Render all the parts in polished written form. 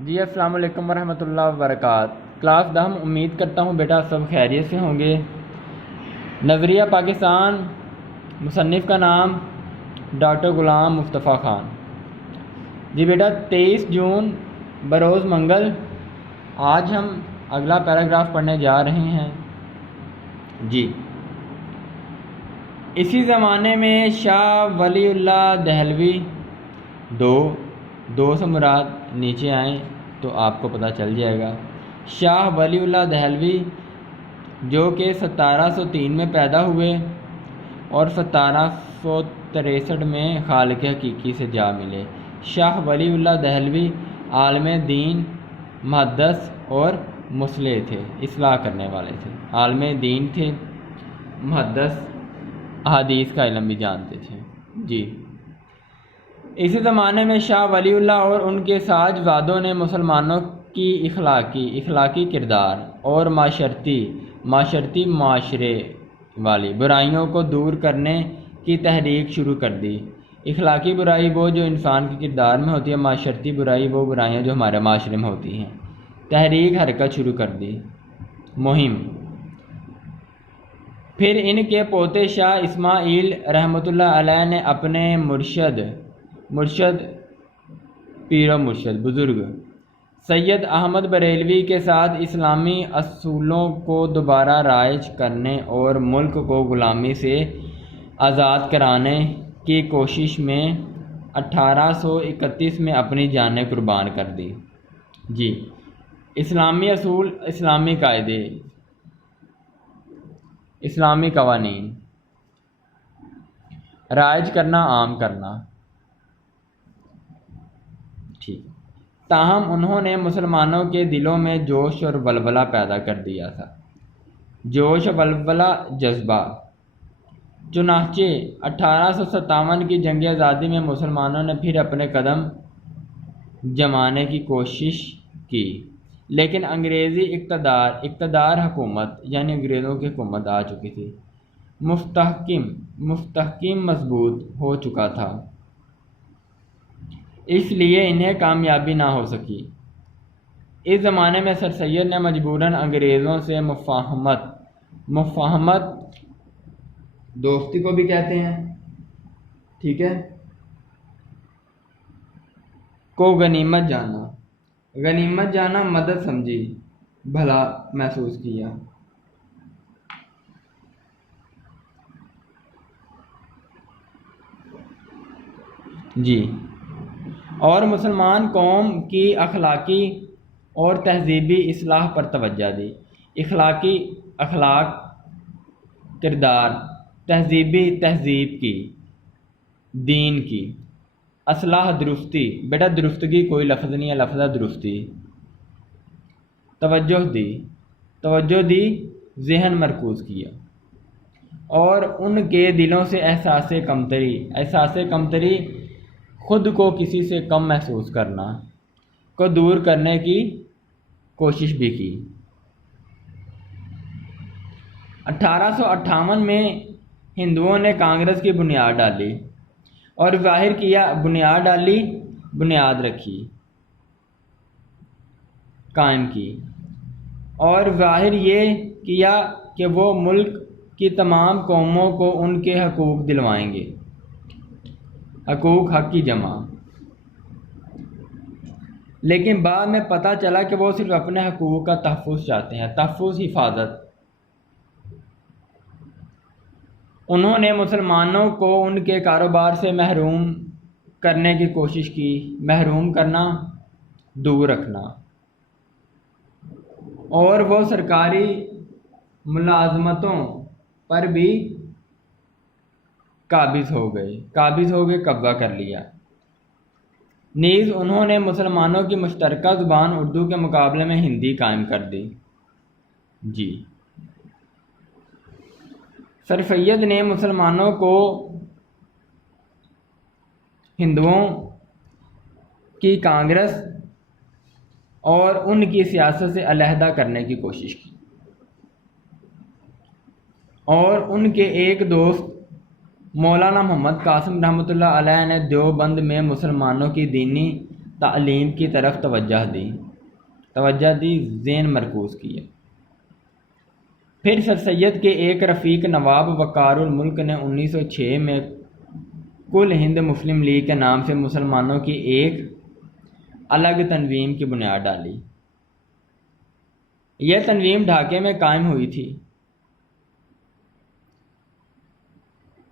جی السلام علیکم ورحمۃ اللہ وبرکاتہ۔ کلاس دہم، امید کرتا ہوں بیٹا سب خیریت سے ہوں گے۔ نظریہ پاکستان، مصنف کا نام ڈاکٹر غلام مصطفیٰ خان۔ جی بیٹا 23 جون بروز منگل آج ہم اگلا پیراگراف پڑھنے جا رہے ہیں۔ جی اسی زمانے میں شاہ ولی اللہ دہلوی، دو سے مراد نیچے آئیں تو آپ کو پتہ چل جائے گا۔ شاہ ولی اللہ دہلوی جو کہ 1703 میں پیدا ہوئے اور 1763 میں خالق حقیقی سے جا ملے۔ شاہ ولی اللہ دہلوی عالم دین، محدث اور مصلح تھے، اصلاح کرنے والے تھے۔ عالم دین تھے، محدث، احادیث کا علم بھی جانتے تھے۔ جی اسی زمانے میں شاہ ولی اللہ اور ان کے ساجزادوں نے مسلمانوں کی اخلاقی کردار اور معاشرتی معاشرے والی برائیوں کو دور کرنے کی تحریک شروع کر دی۔ اخلاقی برائی وہ جو انسان کے کردار میں ہوتی ہے، معاشرتی برائی وہ برائیاں جو ہمارے معاشرے میں ہوتی ہیں۔ تحریک حرکت شروع کر دی، مہم۔ پھر ان کے پوتے شاہ اسماعیل رحمۃ اللہ علیہ نے اپنے مرشد پیر و مرشد بزرگ سید احمد بریلوی کے ساتھ اسلامی اصولوں کو دوبارہ رائج کرنے اور ملک کو غلامی سے آزاد کرانے کی کوشش میں 1831 میں اپنی جانیں قربان کر دی۔ جی اسلامی اصول، اسلامی قاعدے، اسلامی قوانین رائج کرنا، عام کرنا، ٹھیک۔ تاہم انہوں نے مسلمانوں کے دلوں میں جوش اور ولولہ پیدا کر دیا تھا، جوش و ولولہ، جذبہ۔ چنانچہ 1857 کی جنگ آزادی میں مسلمانوں نے پھر اپنے قدم جمانے کی کوشش کی، لیکن انگریزی اقتدار حکومت یعنی انگریزوں کی حکومت آ چکی تھی، مستحکم مضبوط ہو چکا تھا، اس لیے انہیں کامیابی نہ ہو سکی۔ اس زمانے میں سر سید نے مجبوراً انگریزوں سے مفاہمت، دوستی کو بھی کہتے ہیں، ٹھیک ہے، کو غنیمت جانا، مدد سمجھی، بھلا محسوس کیا۔ جی اور مسلمان قوم کی اخلاقی اور تہذیبی اصلاح پر توجہ دی۔ اخلاق، کردار، تہذیب کی، دین کی اصلاح، درستی، بیٹا درستگی کوئی لفظ نہیں ہے، لفظ ہے درستی۔ توجہ دی، ذہن مرکوز کیا، اور ان کے دلوں سے احساس کمتری، خود کو کسی سے کم محسوس کرنا کو دور کرنے کی کوشش بھی کی۔ 1858 میں ہندوؤں نے کانگریس کی بنیاد ڈالی اور ظاہر کیا، بنیاد رکھی، قائم کی، اور ظاہر یہ کیا کہ وہ ملک کی تمام قوموں کو ان کے حقوق دلوائیں گے، حق کی جمع۔ لیکن بعد میں پتہ چلا کہ وہ صرف اپنے حقوق کا تحفظ چاہتے ہیں، حفاظت۔ انہوں نے مسلمانوں کو ان کے کاروبار سے محروم کرنے کی کوشش کی، محروم کرنا، دور رکھنا، اور وہ سرکاری ملازمتوں پر بھی قابض ہو گئے، قبضہ کر لیا۔ نیز انہوں نے مسلمانوں کی مشترکہ زبان اردو کے مقابلے میں ہندی قائم کر دی۔ جی سر سید نے مسلمانوں کو ہندوؤں کی کانگریس اور ان کی سیاست سے علیحدہ کرنے کی کوشش کی، اور ان کے ایک دوست مولانا محمد قاسم رحمۃ اللہ علیہ نے دیوبند میں مسلمانوں کی دینی تعلیم کی طرف توجہ دی، ذہن مرکوز کیا۔ پھر سر سید کے ایک رفیق نواب وقار الملک نے 1906 میں کل ہند مسلم لیگ کے نام سے مسلمانوں کی ایک الگ تنظیم کی بنیاد ڈالی۔ یہ تنظیم ڈھاکے میں قائم ہوئی تھی۔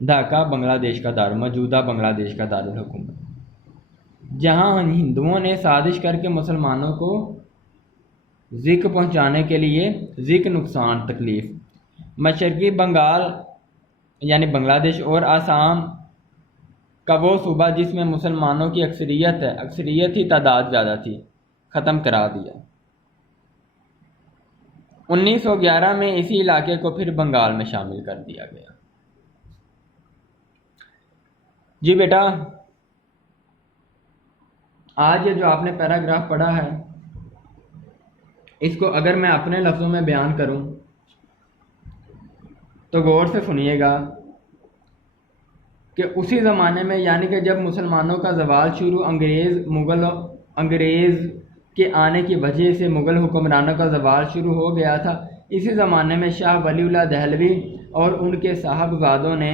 ڈھاکہ بنگلہ دیش کا موجودہ بنگلہ دیش کا دارالحکومت، جہاں ہندوؤں نے سازش کر کے مسلمانوں کو ذکر پہنچانے کے لیے نقصان تکلیف مشرقی بنگال یعنی بنگلہ دیش اور آسام کا وہ صوبہ جس میں مسلمانوں کی اکثریت ہی تعداد زیادہ تھی، ختم کرا دیا۔ 1911 میں اسی علاقے کو پھر بنگال میں شامل کر دیا گیا۔ جی بیٹا، آج یہ جو آپ نے پیراگراف پڑھا ہے، اس کو اگر میں اپنے لفظوں میں بیان کروں تو غور سے سنیے گا کہ اسی زمانے میں یعنی کہ جب مسلمانوں کا زوال شروع انگریز کے آنے کی وجہ سے مغل حکمرانوں کا زوال شروع ہو گیا تھا، اسی زمانے میں شاہ ولی اللہ دہلوی اور ان کے صاحبزادوں نے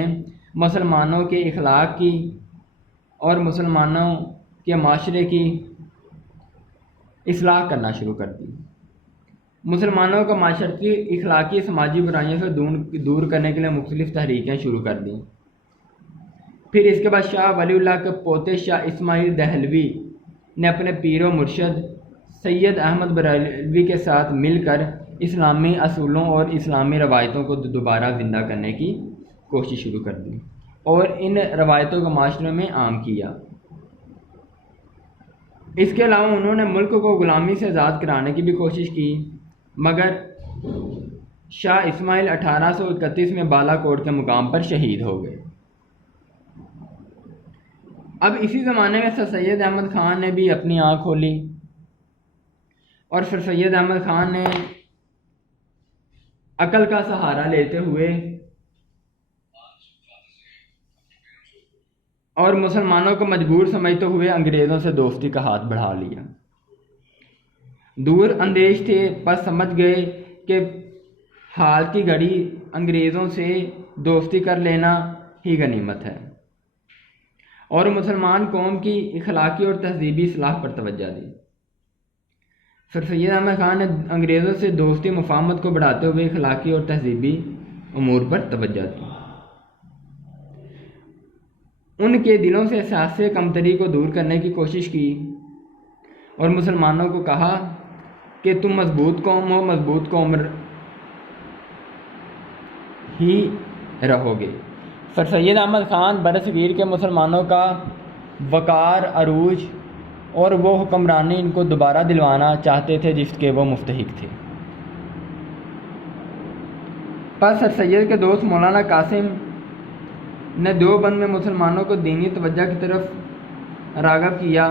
مسلمانوں کے اخلاق کی اور مسلمانوں کے معاشرے کی اصلاح کرنا شروع کر دی۔ مسلمانوں کو معاشرتی، اخلاقی، سماجی برائیوں سے دور کرنے کے لیے مختلف تحریکیں شروع کر دیں۔ پھر اس کے بعد شاہ ولی اللہ کے پوتے شاہ اسماعیل دہلوی نے اپنے پیر و مرشد سید احمد بریلوی کے ساتھ مل کر اسلامی اصولوں اور اسلامی روایتوں کو دوبارہ زندہ کرنے کی کوشش شروع کر دی اور ان روایتوں کو معاشرے میں عام کیا۔ اس کے علاوہ انہوں نے ملک کو غلامی سے آزاد کرانے کی بھی کوشش کی، مگر شاہ اسماعیل 1831 میں بالا کوٹ کے مقام پر شہید ہو گئے۔ اب اسی زمانے میں سر سید احمد خان نے بھی اپنی آنکھ کھولی اور سر سید احمد خان نے عقل کا سہارا لیتے ہوئے اور مسلمانوں کو مجبور سمجھتے ہوئے انگریزوں سے دوستی کا ہاتھ بڑھا لیا۔ دور اندیش تھے، پس سمجھ گئے کہ حال کی گھڑی انگریزوں سے دوستی کر لینا ہی غنیمت ہے، اور مسلمان قوم کی اخلاقی اور تہذیبی اصلاح پر توجہ دی۔ سر سید احمد خان نے انگریزوں سے دوستی مفاہمت کو بڑھاتے ہوئے اخلاقی اور تہذیبی امور پر توجہ دی۔ ان کے دلوں سے احساس کمتری کو دور کرنے کی کوشش کی اور مسلمانوں کو کہا کہ تم مضبوط قوم ہو، مضبوط قوم ہی رہو گے۔ سر سید احمد خان برصغیر کے مسلمانوں کا وقار، عروج اور وہ حکمرانی ان کو دوبارہ دلوانا چاہتے تھے جس کے وہ مستحق تھے۔ پس سر سید کے دوست مولانا قاسم نے دیوبند میں مسلمانوں کو دینی توجہ کی طرف راغب کیا،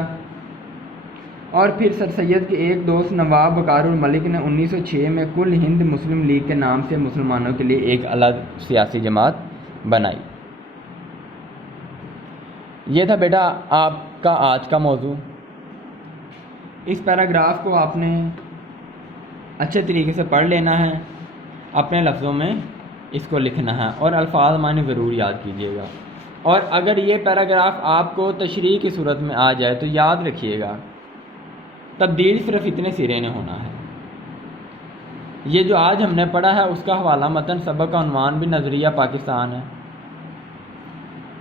اور پھر سر سید کے ایک دوست نواب وقار الملک نے 1906 میں کل ہند مسلم لیگ کے نام سے مسلمانوں کے لیے ایک الگ سیاسی جماعت بنائی۔ یہ تھا بیٹا آپ کا آج کا موضوع۔ اس پیراگراف کو آپ نے اچھے طریقے سے پڑھ لینا ہے، اپنے لفظوں میں اس کو لکھنا ہے اور الفاظ معنی ضرور یاد کیجیے گا۔ اور اگر یہ پیراگراف آپ کو تشریح کی صورت میں آ جائے تو یاد رکھیے گا تبدیل صرف اتنے سرے نے ہونا ہے۔ یہ جو آج ہم نے پڑھا ہے اس کا حوالہ متن سبق کا عنوان بھی نظریہ پاکستان ہے،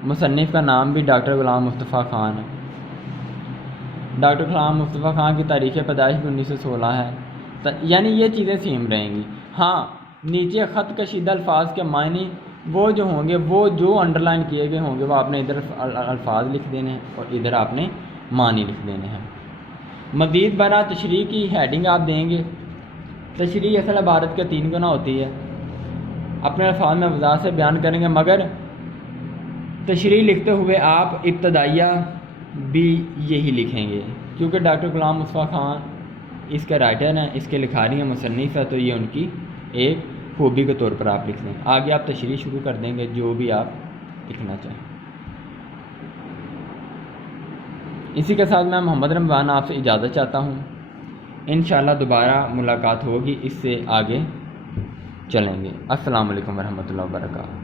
مصنف کا نام بھی ڈاکٹر غلام مصطفیٰ خان ہے۔ ڈاکٹر غلام مصطفیٰ خان کی تاریخ پیدائش بھی 1916 ہے، یعنی یہ چیزیں سیم رہیں گی۔ ہاں، نیچے خط کشیدہ الفاظ کے معنی وہ جو ہوں گے، وہ جو انڈر لائن کیے گئے ہوں گے، وہ آپ نے ادھر الفاظ لکھ دینے ہیں اور ادھر آپ نے معنی لکھ دینے ہیں۔ مزید برآں تشریح کی ہیڈنگ آپ دیں گے۔ تشریح اصل عبارت کے 3 گنا ہوتی ہے، اپنے الفاظ میں وضاحت سے بیان کریں گے، مگر تشریح لکھتے ہوئے آپ ابتدائیہ بھی یہی لکھیں گے، کیونکہ ڈاکٹر غلام مصطفیٰ خان اس کے رائٹر ہیں، اس کے لکھاری ہیں، مصنف ہے، تو یہ ان کی ایک خوبی کے طور پر آپ لکھ دیں۔ آگے آپ تشریح شروع کر دیں گے جو بھی آپ لکھنا چاہیں۔ اسی کے ساتھ میں محمد رمضان آپ سے اجازت چاہتا ہوں، انشاءاللہ دوبارہ ملاقات ہوگی، اس سے آگے چلیں گے۔ السلام علیکم ورحمۃ اللہ وبرکاتہ۔